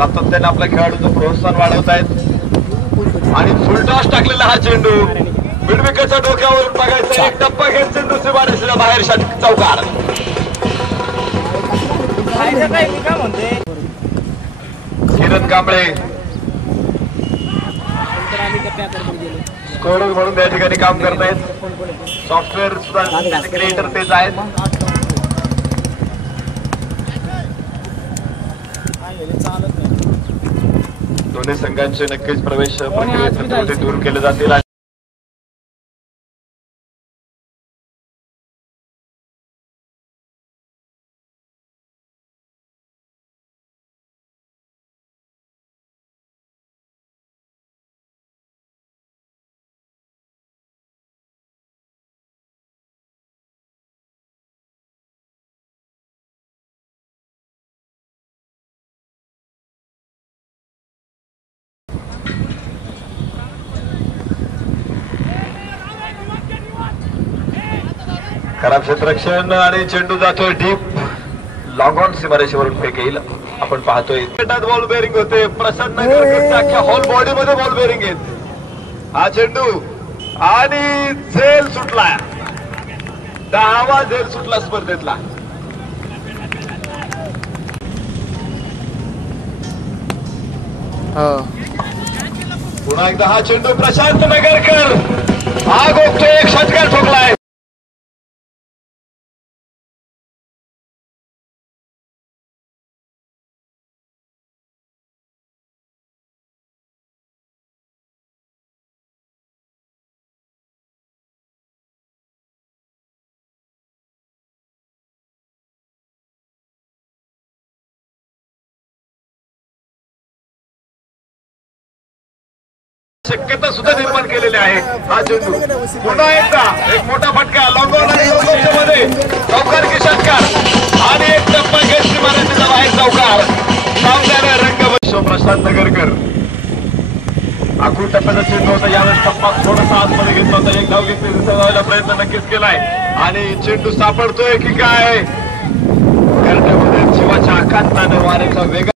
सातत्याने आपल्या खेळाडूंचं प्रोत्साहन वाढवत आहेत आणि फुलटॉस टाकलेला हा चेंडू मिडविकेटच्या डोक्यावरून बघायचा एक टप्पा घेत चेंडू सीमारेषेच्या बाहेर चौकार. किरण कांबळे स्कोरर म्हणून त्या ठिकाणी काम करतायत. सॉफ्टवेअर सुद्धा क्रिएटर तेच आहेत. दोन्ही संघांचे नक्कीच प्रवेश प्रक्रियेत दूर केले जातील. खराब क्षेत्ररक्षण आणि चेंडू जातोय डीप लॉंग ऑन सीमारेषेवरून फेक येईल. आपण पाहतोय बॉल बेअरिंग होते. प्रसन्न अख्ख्या हॉल बॉडी मध्ये बॉल बेअरिंग आहेत. हा चेंडू आणि झेल सुटला. 10वा झेल सुटला स्पर्धेतला. पुन्हा एकदा हा चेंडू प्रशांत नगरकर हा गोपतोय. एक षटकार ठोकलाय. शक्यता सुद्धा निर्माण केलेली आहे. हा चेंडू पुन्हा एकदा एक मोठा फटका लॉंग ऑन आणि मध्ये चौकार की षटकार आणि एक टप्पा घेत सीमारेषेच्या बाहेर चौकार. सामन्याला रंग प्रशांत नगरकर. आखूड टप्प्याचा चेंडू होता. यावेळेस टप्पा थोडासा आतमध्ये घेतला होता. एक धाव घेतला प्रयत्न नक्कीच केलाय आणि चेंडू सापडतोय की काय. कर्ट्यामध्ये जीवाच्या आकांताने वाऱ्याचा वेग